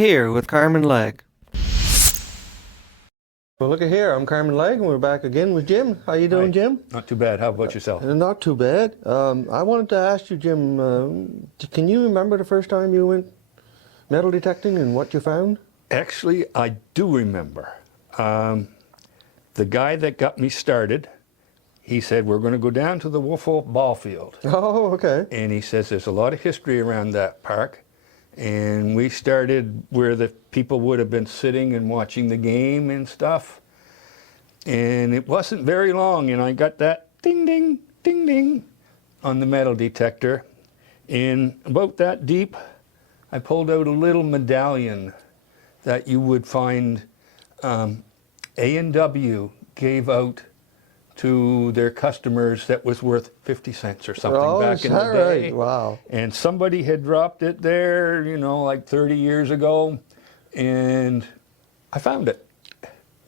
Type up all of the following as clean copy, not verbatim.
Here with Carmen Legge. Well, look at here. I'm Carmen Legge, and we're back again with Jim. How you doing, Hi. Jim? Not too bad. How about yourself? Not too bad. I wanted to ask you, Jim, can you remember the first time you went metal detecting and what you found? Actually, I do remember. The guy that got me started, he said, we're going to go down to the Wolfville ball field. Oh, okay. And he says there's a lot of history around that park. And we started where the people would have been sitting and watching the game and stuff. And it wasn't very long, and I got that ding, ding, ding, ding on the metal detector. And about that deep, I pulled out a little medallion that you would find A&W gave out to their customers that was worth 50 cents or something back in the day. Right? Wow. And somebody had dropped it there, you know, like 30 years ago, and I found it.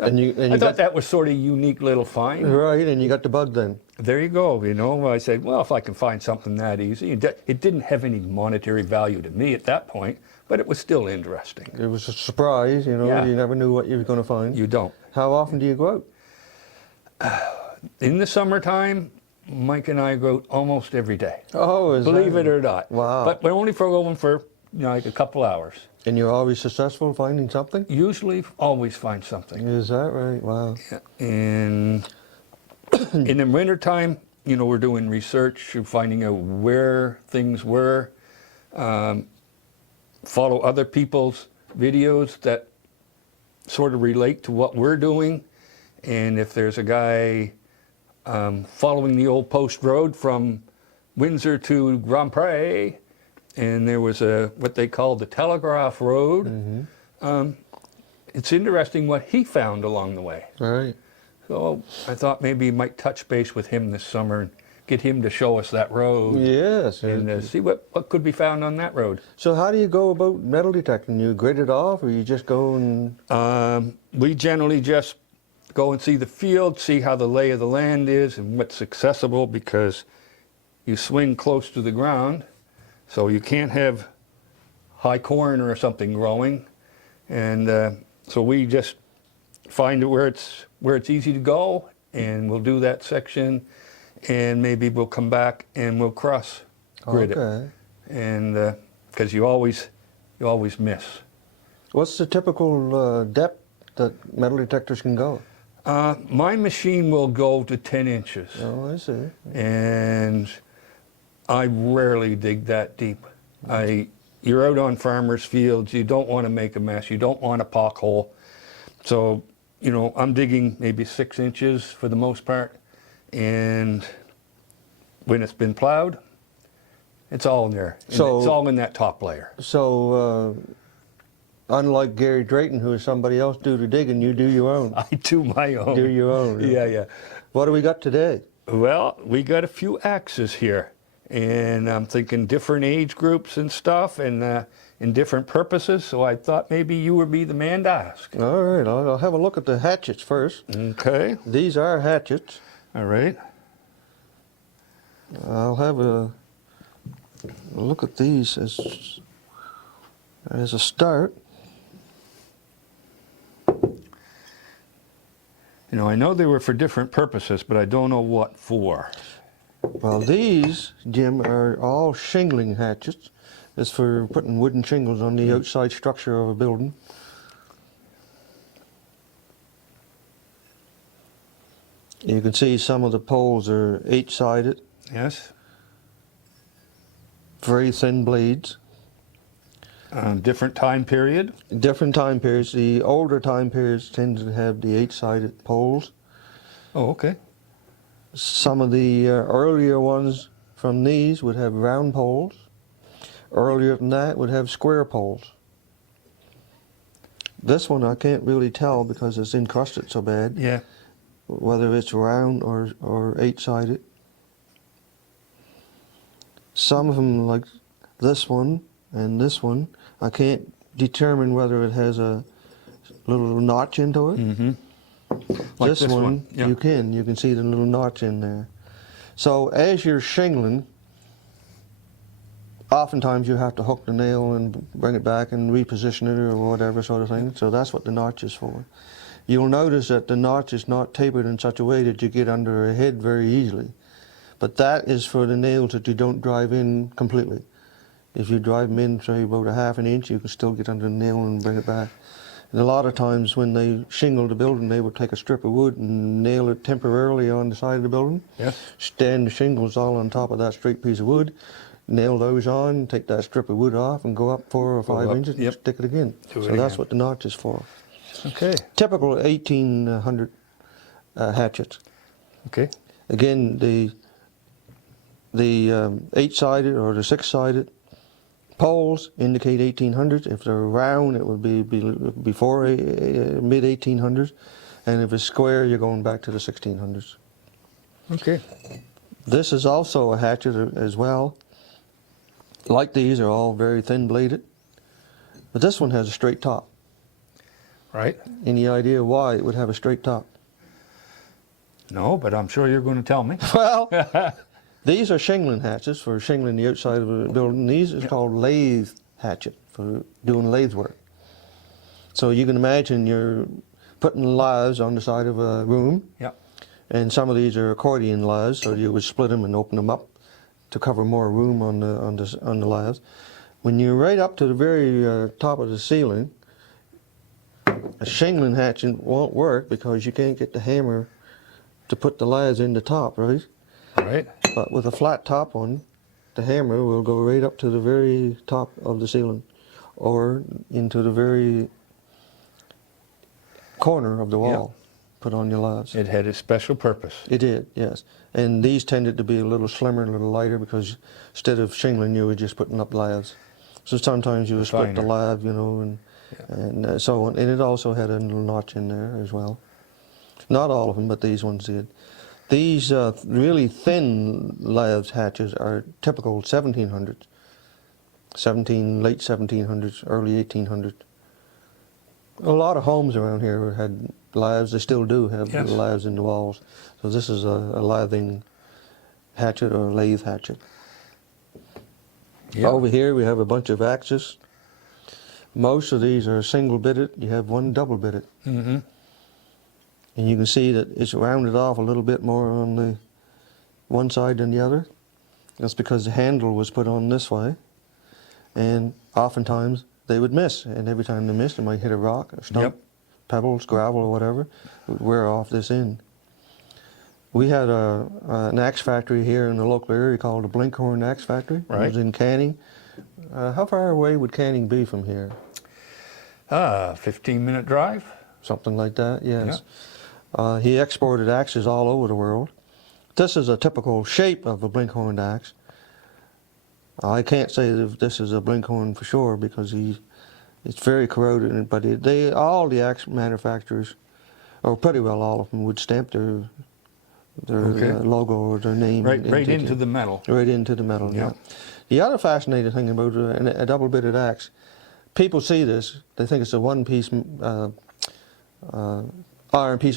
I thought that was sort of a unique little find. Right, and you got the bug then. There you go, you know. I said, well, if I can find something that easy. It didn't have any monetary value to me at that point, but it was still interesting. It was a surprise, you know. Yeah. You never knew what you were going to find. You don't. How often do you go out? In the summertime, Mike and I go out almost every day. Oh, Believe it or not. Wow. But we're only going for, you know, like a couple hours. And you're always successful finding something? Usually, always find something. Is that right? Wow. Yeah. And in the wintertime, you know, we're doing research, finding out where things were, follow other people's videos that sort of relate to what we're doing. And if there's a guy following the old post road from Windsor to Grand Pré, and there was what they called the Telegraph Road. It's interesting what he found along the way. Right. So I thought maybe you might touch base with him this summer and get him to show us that road. Yes. And see what could be found on that road. So how do you go about metal detecting? You grid it off, or you just go and... We generally just go and see the field, see how the lay of the land is and what's accessible, because you swing close to the ground, so you can't have high corn or something growing. And so we just find it where it's easy to go, and we'll do that section, and maybe we'll come back and we'll cross grid it. And because you always miss. What's the typical depth that metal detectors can go? My machine will go to 10 inches. Oh, I see. And I rarely dig that deep. You're out on farmers' fields, you don't want to make a mess, you don't want a pothole. So, you know, I'm digging maybe 6 inches for the most part, and when it's been plowed, it's all in there. So, it's all in that top layer. So, unlike Gary Drayton, who is somebody else do the digging, you do your own. I do my own. Do your own. Yeah. What do we got today? Well, we got a few axes here, and I'm thinking different age groups and stuff, and in different purposes, so I thought maybe you would be the man to ask. All right, I'll have a look at the hatchets first. Okay. These are hatchets. All right. I'll have a look at these as a start. You know, I know they were for different purposes, but I don't know what for. Well, these, Jim, are all shingling hatchets. It's for putting wooden shingles on the outside structure of a building. You can see some of the poles are 8-sided, Yes. very thin blades. Different time period. Different time periods. The older time periods tend to have the 8-sided poles. Oh, okay. Some of the earlier ones from these would have round poles. Earlier than that would have square poles. This one I can't really tell because it's encrusted so bad, Yeah. whether it's round or 8-sided. Some of them, like this one and this one, I can't determine whether it has a little notch into it. Mm-hmm. Like this one, yeah. you can see the little notch in there. So as you're shingling, oftentimes you have to hook the nail and bring it back and reposition it or whatever sort of thing. So that's what the notch is for. You'll notice that the notch is not tapered in such a way that you get under a head very easily. But that is for the nails that you don't drive in completely. If you drive them in, say, about a half an inch, you can still get under the nail and bring it back. And a lot of times when they shingle the building, they would take a strip of wood and nail it temporarily on the side of the building. Yes. Stand the shingles all on top of that straight piece of wood, nail those on, take that strip of wood off, and go up 4 or 5 inches and stick it again. So that's what the notch is for. Okay. Typical 1800 hatchets. Okay. Again, the 8-sided or the 6-sided poles indicate 1800s. If they're round, it would be before mid 1800s, and if it's square, you're going back to the 1600s. Okay. This is also a hatchet as well. Like these, are all very thin bladed, but this one has a straight top. Right. Any idea why it would have a straight top? No, but I'm sure you're going to tell me. Well, these are shingling hatchets for shingling the outside of a building. These is called lathe hatchet for doing lathe work. So you can imagine you're putting laths on the side of a room. Yep. And some of these are accordion laths, so you would split them and open them up to cover more room on the laths. When you're right up to the very top of the ceiling, a shingling hatchet won't work because you can't get the hammer to put the laths in the top, right? Right. But with a flat top one, the hammer will go right up to the very top of the ceiling or into the very corner of the wall. Put on your laths. It had a special purpose. It did, yes. And these tended to be a little slimmer, a little lighter, because instead of shingling, you were just putting up laths. So sometimes you would split the lath, you know, and so on. And it also had a little notch in there as well. Not all of them, but these ones did. These really thin lathe hatches are typical 1700s. Late 1700s, early 1800s. A lot of homes around here had laths. They still do have laths in the walls. So this is a lathing hatchet or a lathe hatchet. Yep. Over here we have a bunch of axes. Most of these are single bitted. You have one double bitted. Mm-hmm. And you can see that it's rounded off a little bit more on the one side than the other. That's because the handle was put on this way. And oftentimes they would miss. And every time they missed, they might hit a rock, a stump, pebbles, gravel, or whatever. It would wear off this end. We had an axe factory here in the local area called the Blinkhorn Axe Factory. Right. It was in Canning. How far away would Canning be from here? 15-minute drive. Something like that, yes. Yeah. He exported axes all over the world. This is a typical shape of a Blinkhorn axe. I can't say that this is a Blinkhorn for sure because it's very corroded, but all the axe manufacturers, or pretty well all of them, would stamp their logo or their name. Right into the metal. Right into the metal, yeah. The other fascinating thing about a double-bitted axe, people see this, they think it's a one-piece piece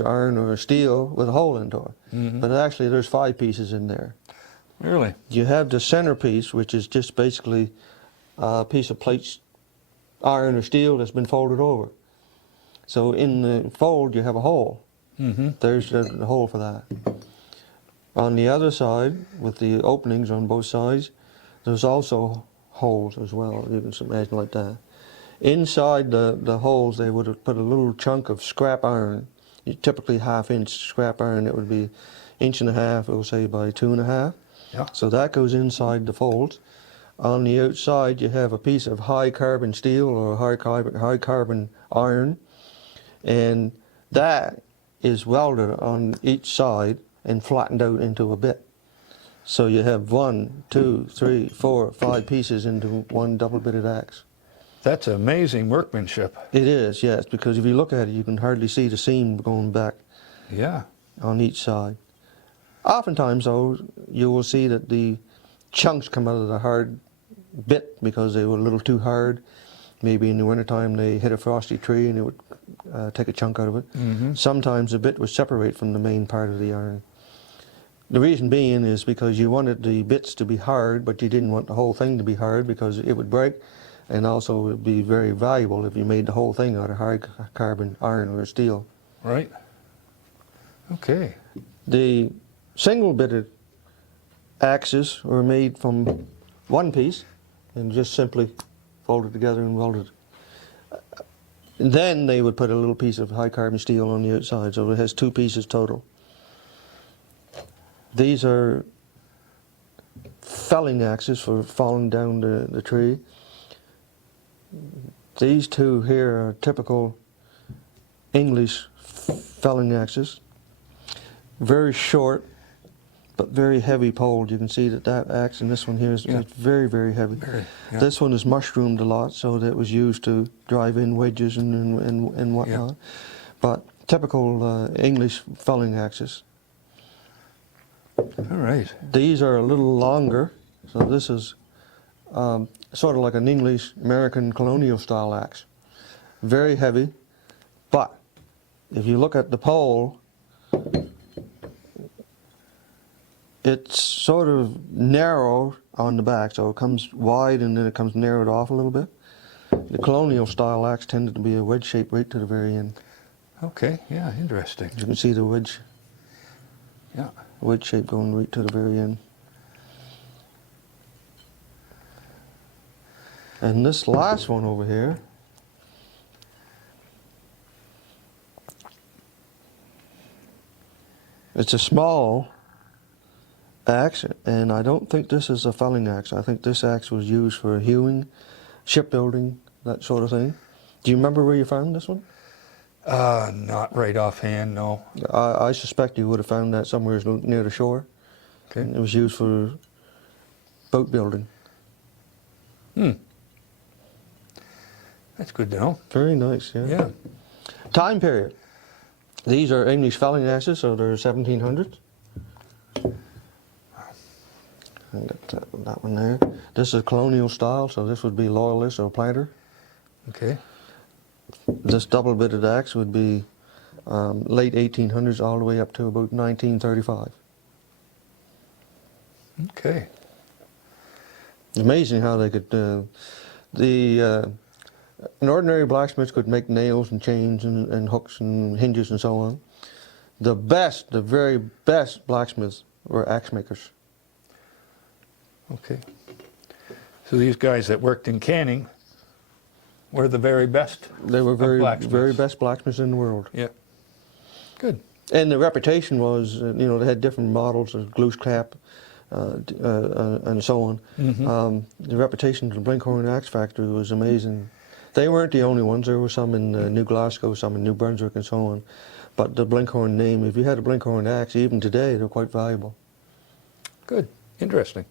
of iron or steel with a hole into it. Mm-hmm. But actually there's 5 pieces in there. Really? You have the centerpiece, which is just basically a piece of plate, iron or steel that's been folded over. So in the fold you have a hole. Mm-hmm. There's the hole for that. On the other side, with the openings on both sides, there's also holes as well. You can imagine like that. Inside the holes, they would have put a little chunk of scrap iron, typically 1/2 inch scrap iron. It would be 1.5 inches, we'll say, by 2.5. Yeah. So that goes inside the folds. On the outside, you have a piece of high carbon steel or high carbon iron, and that is welded on each side and flattened out into a bit. So you have 1, 2, 3, 4, 5 pieces into one double-bitted axe. That's amazing workmanship. It is, yes, because if you look at it, you can hardly see the seam going back on each side. Oftentimes, though, you will see that the chunks come out of the hard bit because they were a little too hard. Maybe in the wintertime they hit a frosty tree and it would take a chunk out of it. Mm-hmm. Sometimes the bit would separate from the main part of the iron. The reason being is because you wanted the bits to be hard, but you didn't want the whole thing to be hard because it would break, and also it would be very valuable if you made the whole thing out of hard carbon iron or steel. Right. Okay. The single-bitted axes were made from one piece and just simply folded together and welded. Then they would put a little piece of high carbon steel on the outside, so it has two pieces total. These are felling axes for falling down the tree. These two here are typical English felling axes. Very short, but very heavy poled. You can see that that axe and this one here is it's very, very heavy. Yeah. This one is mushroomed a lot, so that was used to drive in wedges and whatnot. Yeah. But typical English felling axes. All right. These are a little longer, so this is sort of like an English American colonial style axe. Very heavy, but if you look at the pole, it's sort of narrow on the back, so it comes wide and then it comes narrowed off a little bit. The colonial style axe tended to be a wedge shape right to the very end. Okay. Yeah. Interesting. You can see the wedge Yeah. shape going right to the very end. And this last one over here, it's a small axe, and I don't think this is a felling axe. I think this axe was used for hewing, shipbuilding, that sort of thing. Do you remember where you found this one? Not right offhand, no. I suspect you would have found that somewhere near the shore. Okay. It was used for boat building. That's good to know. Very nice, yeah. Yeah. Time period. These are English felling axes, so they're 1700s. And got that one there. This is colonial style, so this would be loyalist or planter. Okay. This double-bitted axe would be late 1800s all the way up to about 1935. Okay. It's amazing how they could, an ordinary blacksmith could make nails and chains and hooks and hinges and so on. The very best blacksmiths were axe makers. Okay. So these guys that worked in canning were the very best. They were blacksmiths. very best blacksmiths in the world. Yeah. Good. And the reputation was, they had different models of glue cap and so on. The reputation of the Blinkhorn Axe Factory was amazing. They weren't the only ones. There were some in New Glasgow, some in New Brunswick, and so on. But the Blinkhorn name, if you had a Blinkhorn axe, even today, they're quite valuable. Good. Interesting.